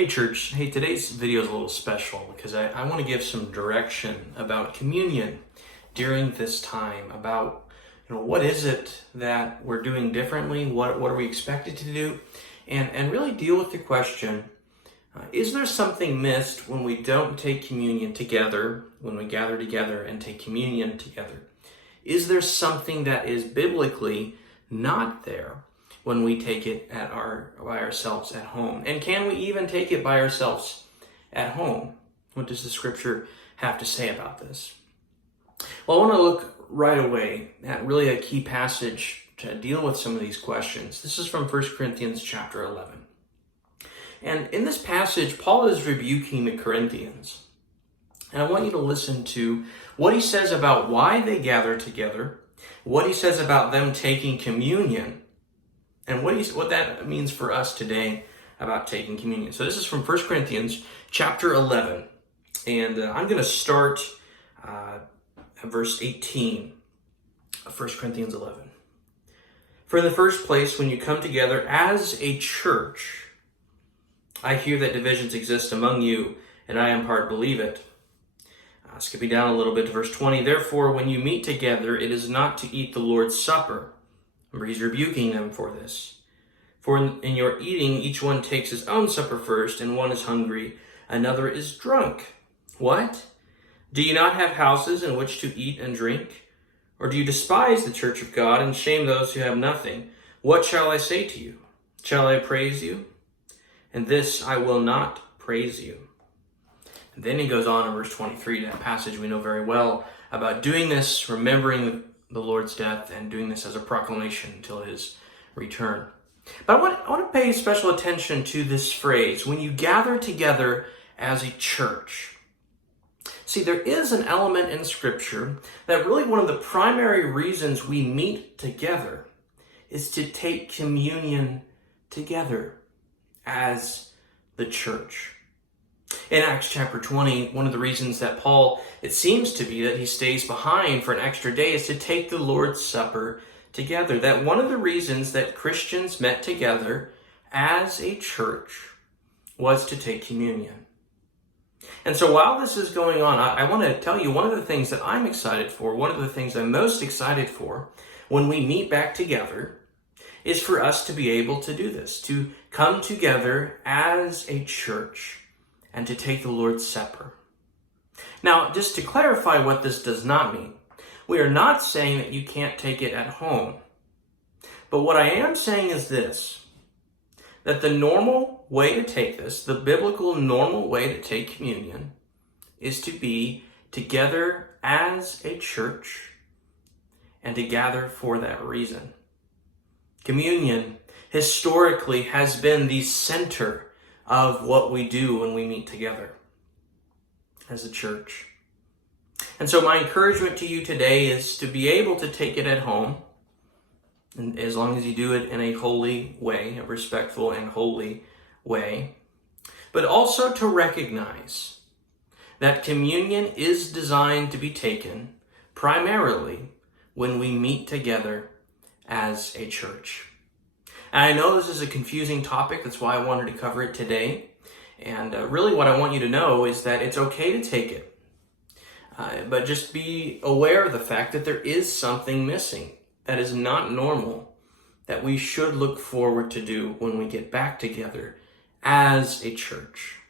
Hey church, hey, today's video is a little special because I want to give some direction about communion during this time, about what is it that we're doing differently, what are we expected to do, and really deal with the question, is there something missed when we don't take communion together, when we gather together and take communion together? Is there something that is biblically not there when we take it by ourselves at home? And can we even take it by ourselves at home? What does the scripture have to say about this? Well, I want to look right away at really a key passage to deal with some of these questions. This is from 1 Corinthians chapter 11. And in this passage, Paul is rebuking the Corinthians. And I want you to listen to what he says about why they gather together, what he says about them taking communion, and what that means for us today about taking communion. So this is from 1 Corinthians chapter 11. And I'm going to start at verse 18 of 1 Corinthians 11. For in the first place, when you come together as a church, I hear that divisions exist among you, and I in part believe it. Skipping down a little bit to verse 20. Therefore, when you meet together, it is not to eat the Lord's Supper. Remember, he's rebuking them for this. For in your eating, each one takes his own supper first, and one is hungry, another is drunk. What? Do you not have houses in which to eat and drink? Or do you despise the church of God and shame those who have nothing? What shall I say to you? Shall I praise you? And this I will not praise you. And then he goes on in verse 23, that passage we know very well, about doing this, remembering the Lord's death, and doing this as a proclamation until his return. But I want to pay special attention to this phrase, when you gather together as a church. See, there is an element in Scripture that really one of the primary reasons we meet together is to take communion together as the church. In Acts chapter 20, one of the reasons that Paul, it seems to be that he stays behind for an extra day, is to take the Lord's Supper together. That one of the reasons that Christians met together as a church was to take communion. And so while this is going on, I want to tell you one of the things that I'm excited for, one of the things I'm most excited for when we meet back together is for us to be able to do this, to come together as a church and to take the Lord's Supper. Now, just to clarify what this does not mean, we are not saying that you can't take it at home. But what I am saying is this, that the normal way to take this, the biblical normal way to take communion, is to be together as a church and to gather for that reason. Communion historically has been the center of what we do when we meet together as a church. And so my encouragement to you today is to be able to take it at home, and as long as you do it in a holy way, a respectful and holy way, but also to recognize that communion is designed to be taken primarily when we meet together as a church. And I know this is a confusing topic, that's why I wanted to cover it today. And really what I want you to know is that it's okay to take it. But just be aware of the fact that there is something missing that is not normal, that we should look forward to do when we get back together as a church.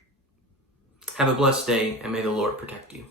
Have a blessed day, and may the Lord protect you.